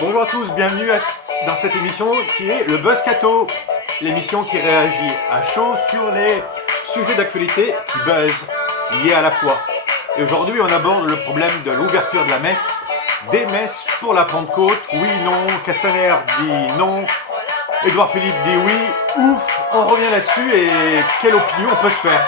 Bonjour à tous, bienvenue dans cette émission qui est le Buzz Catho, l'émission qui réagit à chaud sur les sujets d'actualité qui buzzent, liés à la foi. Et aujourd'hui, on aborde le problème de l'ouverture de la messe, des messes pour la Pentecôte. Oui, non, Castaner dit non, Édouard Philippe dit oui, ouf, on revient là-dessus et quelle opinion on peut se faire?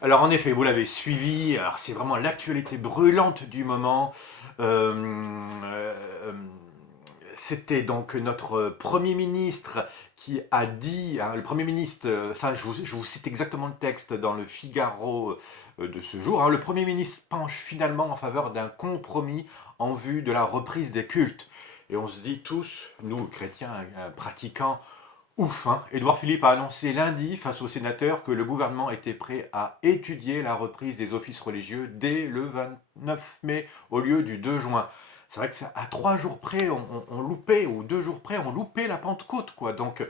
Alors en effet, vous l'avez suivi, alors c'est vraiment l'actualité brûlante du moment. Euh, euh, C'était donc notre Premier ministre qui a dit, hein, le Premier ministre, ça je vous cite exactement le texte dans le Figaro de ce jour, hein, le Premier ministre penche finalement en faveur d'un compromis en vue de la reprise des cultes. Et on se dit tous, nous chrétiens pratiquants, ouf, hein. Édouard Philippe a annoncé lundi face aux sénateurs que le gouvernement était prêt à étudier la reprise des offices religieux dès le 29 mai au lieu du 2 juin. C'est vrai que à 3 jours près, on loupait, ou 2 jours près, on loupait la Pentecôte, quoi. Donc,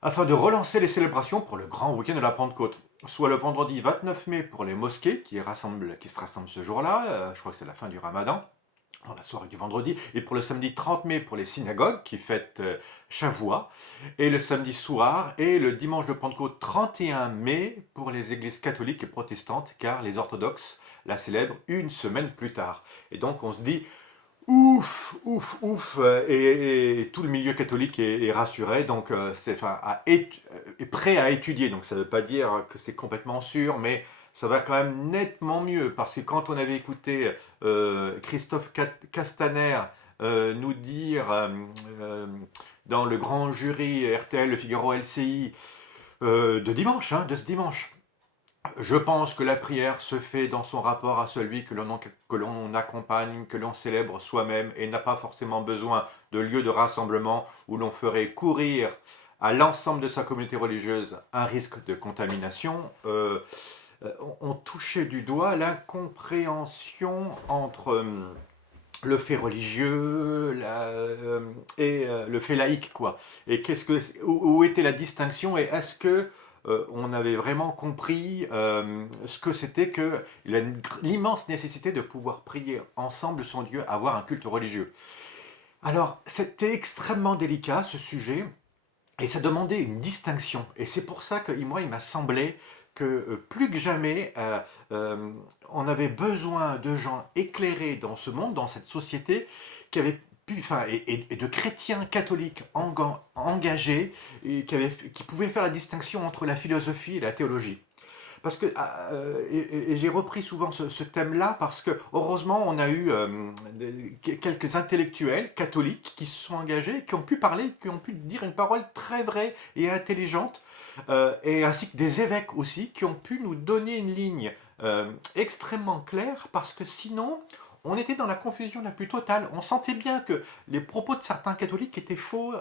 afin de relancer les célébrations pour le grand week-end de la Pentecôte, soit le vendredi 29 mai pour les mosquées qui se rassemblent ce jour-là, je crois que c'est la fin du Ramadan, dans la soirée du vendredi, et pour le samedi 30 mai pour les synagogues qui fêtent Shavua, et le samedi soir, et le dimanche de Pentecôte 31 mai pour les églises catholiques et protestantes, car les orthodoxes la célèbrent une semaine plus tard. Et donc on se dit, ouf, ouf, ouf, et tout le milieu catholique est rassuré, donc est prêt à étudier. Donc ça ne veut pas dire que c'est complètement sûr, mais ça va quand même nettement mieux, parce que quand on avait écouté Christophe Castaner nous dire dans le grand jury RTL, Le Figaro, LCI, de dimanche, hein, de ce dimanche, je pense que la prière se fait dans son rapport à celui que l'on accompagne, que l'on célèbre soi-même et n'a pas forcément besoin de lieux de rassemblement où l'on ferait courir à l'ensemble de sa communauté religieuse un risque de contamination. On touchait du doigt l'incompréhension entre le fait religieux et le fait laïque, quoi. Et où était la distinction et est-ce que on avait vraiment compris ce que c'était que l'immense nécessité de pouvoir prier ensemble son Dieu, avoir un culte religieux. Alors, c'était extrêmement délicat ce sujet, et ça demandait une distinction. Et c'est pour ça que moi, il m'a semblé que plus que jamais, on avait besoin de gens éclairés dans ce monde, dans cette société, qui avaient et de chrétiens catholiques engagés, et qui pouvaient faire la distinction entre la philosophie et la théologie. Parce que, et j'ai repris souvent ce thème-là parce que, heureusement, on a eu quelques intellectuels catholiques qui se sont engagés, qui ont pu parler, qui ont pu dire une parole très vraie et intelligente, et ainsi que des évêques aussi, qui ont pu nous donner une ligne extrêmement claire, parce que sinon, on était dans la confusion la plus totale. On sentait bien que les propos de certains catholiques étaient faux,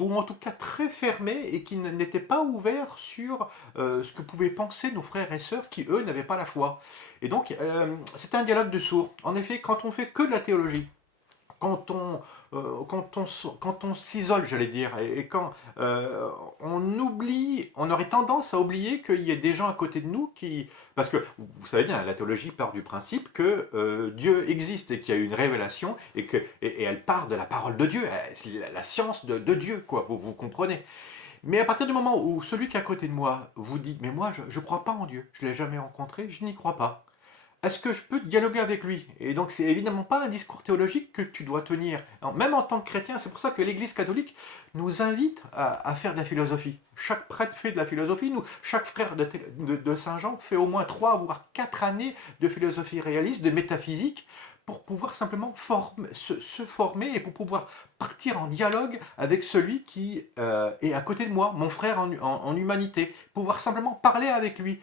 ou en tout cas très fermés, et qui n'étaient pas ouverts sur ce que pouvaient penser nos frères et sœurs qui, eux, n'avaient pas la foi. Et donc, c'est un dialogue de sourds. En effet, quand on fait que de la théologie, quand on s'isole, j'allais dire, et quand on oublie, on aurait tendance à oublier qu'il y ait des gens à côté de nous qui... Parce que, vous savez bien, la théologie part du principe que Dieu existe et qu'il y a une révélation, et elle part de la parole de Dieu, c'est la science de Dieu, quoi, vous comprenez. Mais à partir du moment où celui qui est à côté de moi vous dit, mais moi, je ne crois pas en Dieu, je ne l'ai jamais rencontré, je n'y crois pas. Est-ce que je peux dialoguer avec lui? Et donc, c'est évidemment pas un discours théologique que tu dois tenir. Alors, même en tant que chrétien, c'est pour ça que l'Église catholique nous invite à faire de la philosophie. Chaque prêtre fait de la philosophie. Chaque frère de Saint Jean fait au moins 3 voire 4 années de philosophie réaliste, de métaphysique, pour pouvoir simplement se former et pour pouvoir partir en dialogue avec celui qui est à côté de moi, mon frère en humanité. Pouvoir simplement parler avec lui.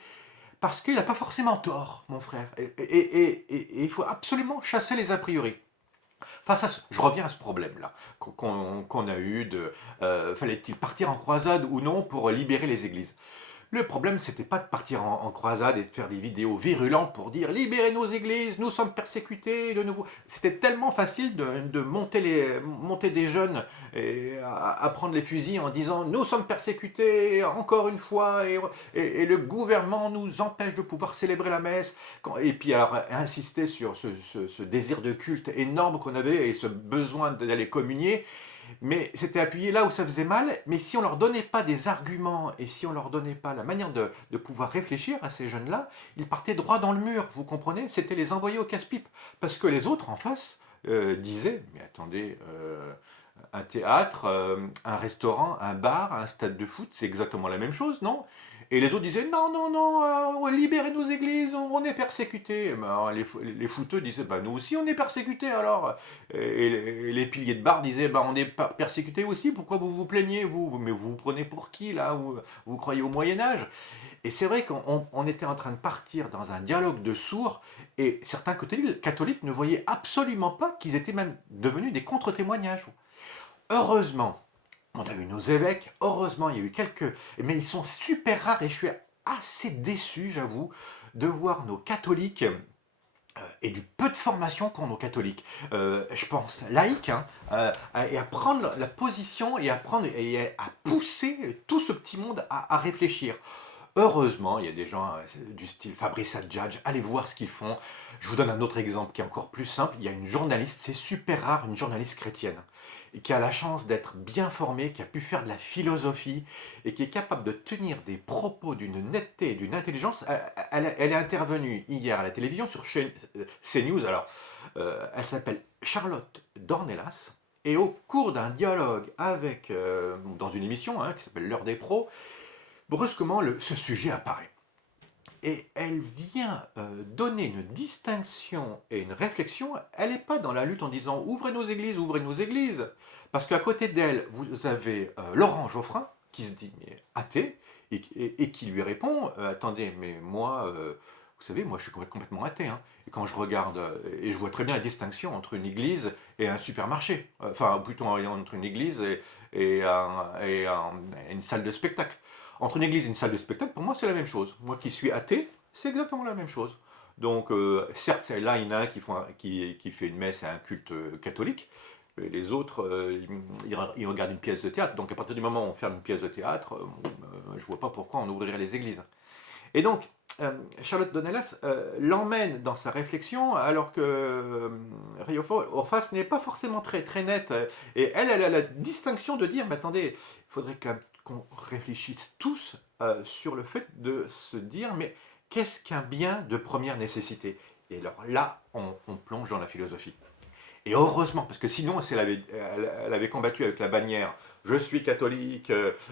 Parce qu'il n'a pas forcément tort, mon frère. Et il faut absolument chasser les a priori. Je reviens à ce problème-là qu'on a eu de fallait-il partir en croisade ou non pour libérer les églises. Le problème, c'était pas de partir en croisade et de faire des vidéos virulentes pour dire libérez nos églises, nous sommes persécutés de nouveau. C'était tellement facile de monter des jeunes et à prendre les fusils en disant nous sommes persécutés encore une fois et le gouvernement nous empêche de pouvoir célébrer la messe. Et puis alors insister sur ce désir de culte énorme qu'on avait et ce besoin d'aller communier. Mais c'était appuyé là où ça faisait mal, mais si on leur donnait pas des arguments et si on leur donnait pas la manière de pouvoir réfléchir à ces jeunes-là, ils partaient droit dans le mur, vous comprenez? C'était les envoyer au casse-pipe. Parce que les autres en face disaient, mais attendez, un théâtre, un restaurant, un bar, un stade de foot, c'est exactement la même chose, non? Et les autres disaient non, non, non, libérez nos églises, on est persécutés. Ben, les footeux disaient bah, nous aussi on est persécutés alors. Et les piliers de bar disaient bah, on est persécutés aussi, pourquoi vous vous plaignez vous? Mais vous vous prenez pour qui là? Vous croyez au Moyen-Âge? Et c'est vrai qu'on était en train de partir dans un dialogue de sourds et certains catholiques ne voyaient absolument pas qu'ils étaient même devenus des contre-témoignages. Heureusement, on a eu nos évêques, heureusement, il y a eu quelques... Mais ils sont super rares et je suis assez déçu, j'avoue, de voir nos catholiques et du peu de formation qu'ont nos catholiques. Je pense laïcs, hein, et à prendre la position et à pousser tout ce petit monde à réfléchir. Heureusement, il y a des gens du style Fabrice Adjadj, allez voir ce qu'ils font. Je vous donne un autre exemple qui est encore plus simple. Il y a une journaliste, c'est super rare, une journaliste chrétienne, et qui a la chance d'être bien formée, qui a pu faire de la philosophie, et qui est capable de tenir des propos d'une netteté et d'une intelligence. Elle est intervenue hier à la télévision sur CNews. Alors, elle s'appelle Charlotte Dornelas, et au cours d'un dialogue avec, dans une émission qui s'appelle L'heure des pros, brusquement, ce sujet apparaît. Et elle vient donner une distinction et une réflexion. Elle n'est pas dans la lutte en disant ouvrez nos églises, ouvrez nos églises. Parce qu'à côté d'elle, vous avez Laurent Geoffrin, qui se dit mais athée, et qui lui répond attendez, mais moi, vous savez, moi je suis complètement athée. Hein. Et quand je regarde, et je vois très bien la distinction entre une église et un supermarché. Enfin, plutôt entre une église et une salle de spectacle. Entre une église et une salle de spectacle, pour moi, c'est la même chose. Moi qui suis athée, c'est exactement la même chose. Donc, certes, là, il y en a un qui fait une messe à un culte catholique. Et les autres, ils regardent une pièce de théâtre. Donc, à partir du moment où on ferme une pièce de théâtre, je ne vois pas pourquoi on ouvrirait les églises. Et donc, Charlotte Dornelas l'emmène dans sa réflexion, alors que Rio Orfas n'est pas forcément très, très nette. Et elle a la distinction de dire, mais attendez, il faudrait qu'on réfléchisse tous sur le fait de se dire, mais qu'est-ce qu'un bien de première nécessité? Et alors là, on plonge dans la philosophie. Et heureusement, parce que sinon, si elle avait combattu avec la bannière je suis catholique,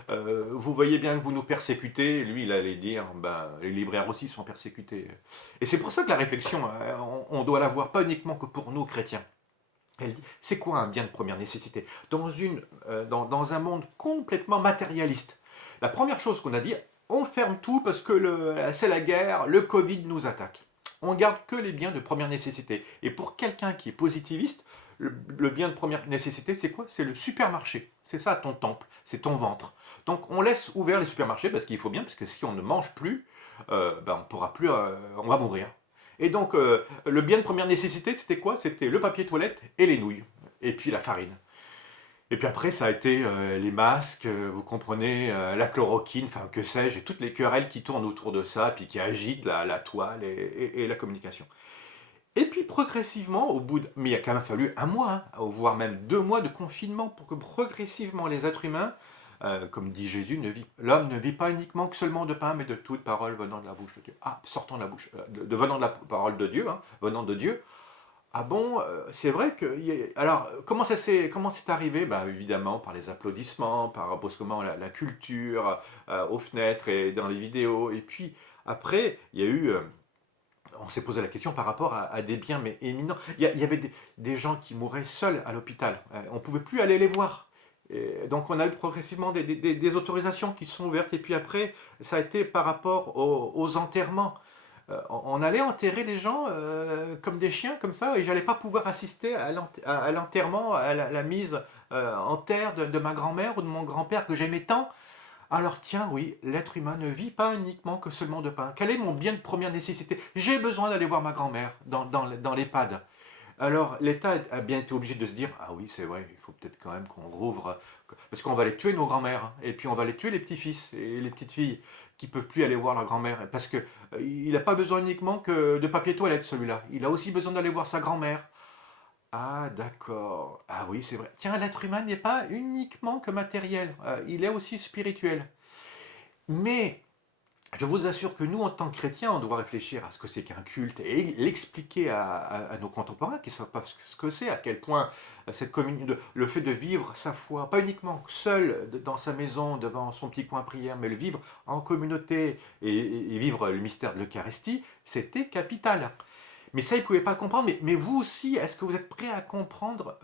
vous voyez bien que vous nous persécutez, lui il allait dire ben, les libraires aussi sont persécutés. Et c'est pour ça que la réflexion, on doit la voir pas uniquement que pour nous chrétiens. Elle dit c'est quoi un bien de première nécessité dans un monde complètement matérialiste. La première chose qu'on a dit, on ferme tout parce que c'est la guerre, le Covid nous attaque. On garde que les biens de première nécessité. Et pour quelqu'un qui est positiviste, le bien de première nécessité, c'est quoi? C'est le supermarché. C'est ça ton temple, c'est ton ventre. Donc on laisse ouvert les supermarchés parce qu'il faut bien, parce que si on ne mange plus, ben, on pourra plus, on va mourir. Et donc le bien de première nécessité, c'était quoi? C'était le papier toilette et les nouilles. Et puis la farine. Et puis après, ça a été les masques, vous comprenez, la chloroquine, enfin que sais-je, et toutes les querelles qui tournent autour de ça, puis qui agitent la toile et la communication. Et puis progressivement, mais il a quand même fallu un mois, hein, voire même 2 mois de confinement pour que progressivement les êtres humains, comme dit Jésus, l'homme ne vit pas uniquement que seulement de pain, mais de toute parole venant de la bouche de Dieu. Ah, sortant de la bouche, venant de la parole de Dieu, hein, venant de Dieu. Ah bon, c'est vrai que... Alors, comment c'est arrivé? Ben, évidemment, par les applaudissements, par brusquement la culture, aux fenêtres et dans les vidéos. Et puis, après, il y a eu... on s'est posé la question par rapport à des biens mais éminents. Il y avait des gens qui mouraient seuls à l'hôpital. On ne pouvait plus aller les voir. Et donc, on a eu progressivement des autorisations qui sont ouvertes. Et puis après, ça a été par rapport aux enterrements. On allait enterrer les gens comme des chiens, comme ça, et j'allais pas pouvoir assister à l'enterrement, à la mise en terre de ma grand-mère ou de mon grand-père que j'aimais tant. Alors tiens, oui, l'être humain ne vit pas uniquement que seulement de pain. Quel est mon bien de première nécessité? J'ai besoin d'aller voir ma grand-mère dans l'EHPAD. Alors l'État a bien été obligé de se dire, ah oui, c'est vrai, il faut peut-être quand même qu'on rouvre, parce qu'on va les tuer nos grands-mères, hein, et puis on va les tuer les petits-fils et les petites-filles qui peuvent plus aller voir leur grand-mère, parce que il n'a pas besoin uniquement que de papier toilette celui-là, il a aussi besoin d'aller voir sa grand-mère. Ah d'accord, ah oui c'est vrai. Tiens, l'être humain n'est pas uniquement que matériel, il est aussi spirituel. Mais je vous assure que nous, en tant que chrétiens, on doit réfléchir à ce que c'est qu'un culte et l'expliquer à nos contemporains qui ne savent pas ce que c'est, à quel point cette le fait de vivre sa foi, pas uniquement seul dans sa maison, devant son petit coin prière, mais le vivre en communauté et vivre le mystère de l'Eucharistie, c'était capital. Mais ça, ils ne pouvaient pas le comprendre. Mais vous aussi, est-ce que vous êtes prêts à comprendre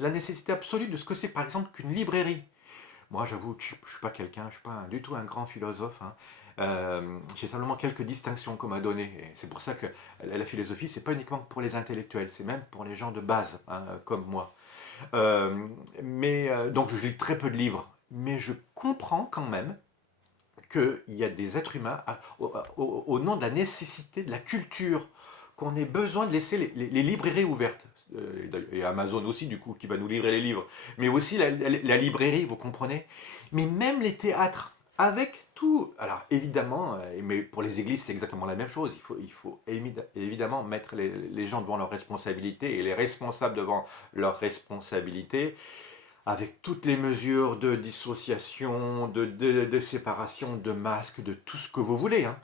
la nécessité absolue de ce que c'est, par exemple, qu'une librairie? Moi, j'avoue que je ne suis pas quelqu'un, je ne suis pas du tout un grand philosophe, hein. J'ai simplement quelques distinctions qu'on m'a données. Et c'est pour ça que la philosophie, c'est pas uniquement pour les intellectuels, c'est même pour les gens de base, hein, comme moi. Donc, je lis très peu de livres, mais je comprends quand même qu'il y a des êtres humains, au nom de la nécessité, de la culture, qu'on ait besoin de laisser les librairies ouvertes. Et Amazon aussi, du coup, qui va nous livrer les livres. Mais aussi la librairie, vous comprenez? Mais même les théâtres, avec tout. Alors, évidemment, mais pour les églises, c'est exactement la même chose. Il faut évidemment mettre les gens devant leurs responsabilités et les responsables devant leurs responsabilités avec toutes les mesures de dissociation, de séparation, de masques, de tout ce que vous voulez, hein.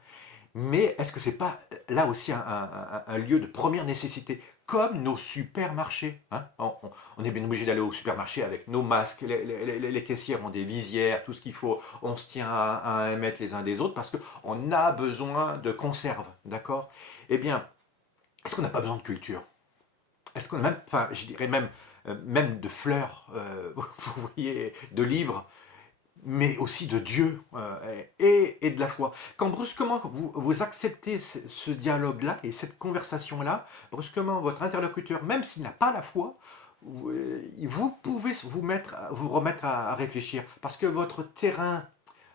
Mais est-ce que c'est pas là aussi un lieu de première nécessité, comme nos supermarchés, hein? On est bien obligé d'aller au supermarché avec nos masques, les caissières ont des visières, tout ce qu'il faut, on se tient à 1 mètre les uns des autres parce qu'on a besoin de conserve, d'accord? Eh bien, est-ce qu'on n'a pas besoin de culture? Est-ce qu'on a même, enfin, je dirais même de fleurs, vous voyez, de livres, mais aussi de Dieu et de la foi. Quand brusquement vous acceptez ce dialogue-là et cette conversation-là, brusquement votre interlocuteur, même s'il n'a pas la foi, vous pouvez vous remettre à réfléchir parce que votre terrain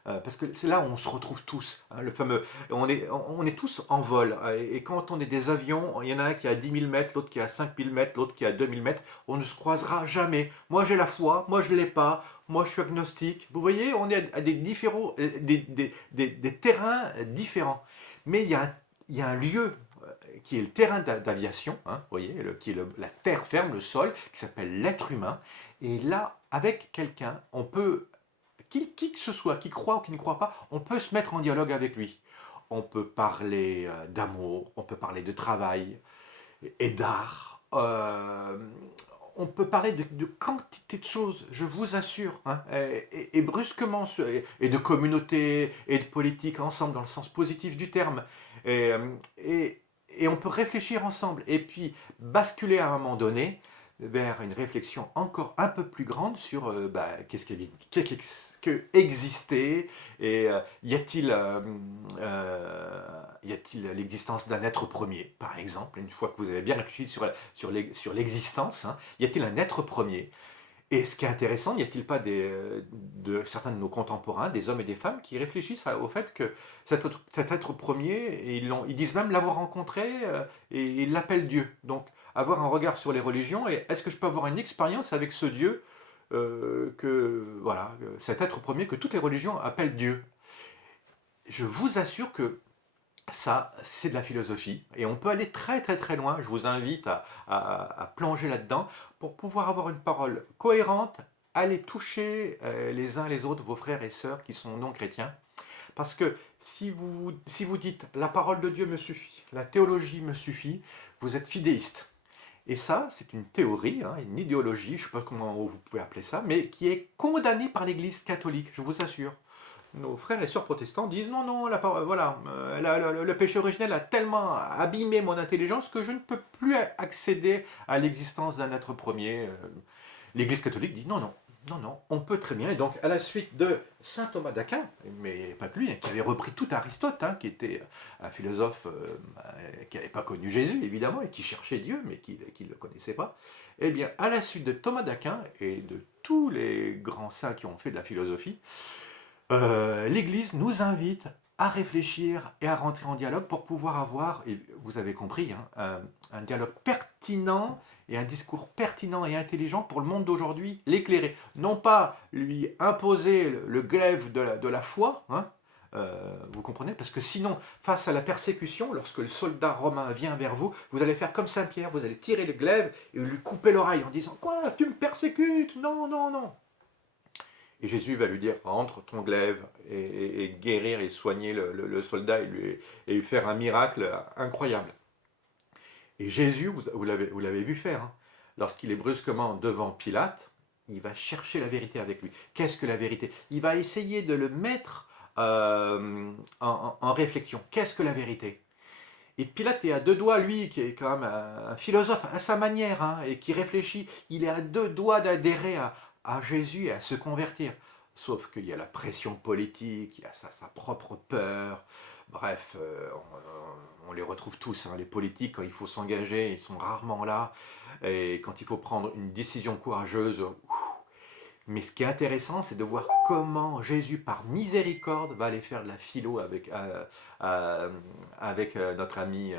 parce que c'est là où on se retrouve tous, hein, le fameux, on est tous en vol, et quand on est des avions, il y en a un qui est à 10 000 mètres, l'autre qui est à 5 000 mètres, l'autre qui est à 2000 mètres, on ne se croisera jamais. Moi j'ai la foi, moi je ne l'ai pas, moi je suis agnostique. Vous voyez, on est à des, différents, des terrains différents. Mais il y a un lieu qui est le terrain d'aviation, hein, vous voyez, qui est la terre ferme, le sol, qui s'appelle l'être humain. Et là, avec quelqu'un, on peut qui que ce soit, qui croit ou qui ne croit pas, on peut se mettre en dialogue avec lui. On peut parler d'amour, on peut parler de travail et d'art. On peut parler de quantité de choses, je vous assure, hein, et brusquement, et de communauté et de politique ensemble, dans le sens positif du terme. Et, euh, et- et on peut réfléchir ensemble, et puis basculer à un moment donné vers une réflexion encore un peu plus grande sur que exister et y a-t-il l'existence d'un être premier, par exemple, une fois que vous avez bien réfléchi sur l'existence, hein, y a-t-il un être premier? Et ce qui est intéressant, n'y a-t-il pas de certains de nos contemporains, des hommes et des femmes, qui réfléchissent au fait que cet être premier, et ils disent même l'avoir rencontré, et ils l'appellent Dieu. Donc, avoir un regard sur les religions, et est-ce que je peux avoir une expérience avec ce Dieu, voilà, cet être premier que toutes les religions appellent Dieu? Je vous assure que ça, c'est de la philosophie. Et on peut aller très très très loin. Je vous invite à plonger là-dedans pour pouvoir avoir une parole cohérente, aller toucher les uns les autres, vos frères et sœurs qui sont non chrétiens. Parce que si vous dites la parole de Dieu me suffit, la théologie me suffit, vous êtes fidéiste. Et ça, c'est une théorie, hein, une idéologie, je ne sais pas comment vous pouvez appeler ça, mais qui est condamnée par l'Église catholique, je vous assure. Nos frères et sœurs protestants disent non, non, voilà, le péché originel a tellement abîmé mon intelligence que je ne peux plus accéder à l'existence d'un être premier. L'Église catholique dit non, non, non, non, on peut très bien. Et donc, à la suite de saint Thomas d'Aquin, mais pas que lui, hein, qui avait repris tout Aristote, hein, qui était un philosophe qui n'avait pas connu Jésus, évidemment, et qui cherchait Dieu, mais qui ne le connaissait pas, eh bien, à la suite de Thomas d'Aquin et de tous les grands saints qui ont fait de la philosophie, l'Église nous invite à réfléchir et à rentrer en dialogue pour pouvoir avoir, et vous avez compris, hein, un dialogue pertinent et un discours pertinent et intelligent pour le monde d'aujourd'hui, l'éclairer. Non pas lui imposer le glaive de la foi, hein, vous comprenez? Parce que sinon, face à la persécution, lorsque le soldat romain vient vers vous, vous allez faire comme Saint-Pierre, vous allez tirer le glaive et lui couper l'oreille en disant « Quoi? Tu me persécutes? Non, non, non !» Et Jésus va lui dire, rentre ton glaive et guérir et soigner le soldat et lui faire un miracle incroyable. Et Jésus, vous l'avez vu faire, hein, lorsqu'il est brusquement devant Pilate, il va chercher la vérité avec lui. Qu'est-ce que la vérité? Il va essayer de le mettre en réflexion. Qu'est-ce que la vérité? Et Pilate est à deux doigts, lui, qui est quand même un philosophe à sa manière, hein, et qui réfléchit, il est à deux doigts d'adhérer à Jésus et à se convertir. Sauf qu'il y a la pression politique, il y a sa propre peur. Bref, on les retrouve tous, hein, les politiques, quand il faut s'engager, ils sont rarement là. Et quand il faut prendre une décision courageuse, mais ce qui est intéressant, c'est de voir comment Jésus, par miséricorde, va aller faire de la philo avec notre ami,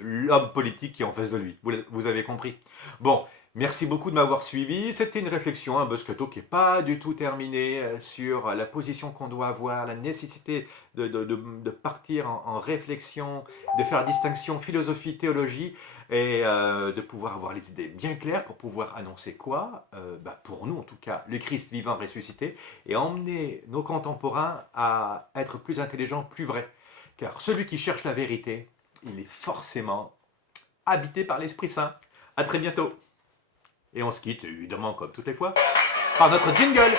l'homme politique qui est en face de lui. Vous avez compris? Bon, merci beaucoup de m'avoir suivi. C'était une réflexion, un Boscato qui n'est pas du tout terminé sur la position qu'on doit avoir, la nécessité de partir en réflexion, de faire distinction philosophie-théologie et de pouvoir avoir les idées bien claires pour pouvoir annoncer quoi? Pour nous en tout cas, le Christ vivant ressuscité, et emmener nos contemporains à être plus intelligents, plus vrais. Car celui qui cherche la vérité, il est forcément habité par l'Esprit Saint. À très bientôt. Et on se quitte, évidemment, comme toutes les fois, par notre jingle.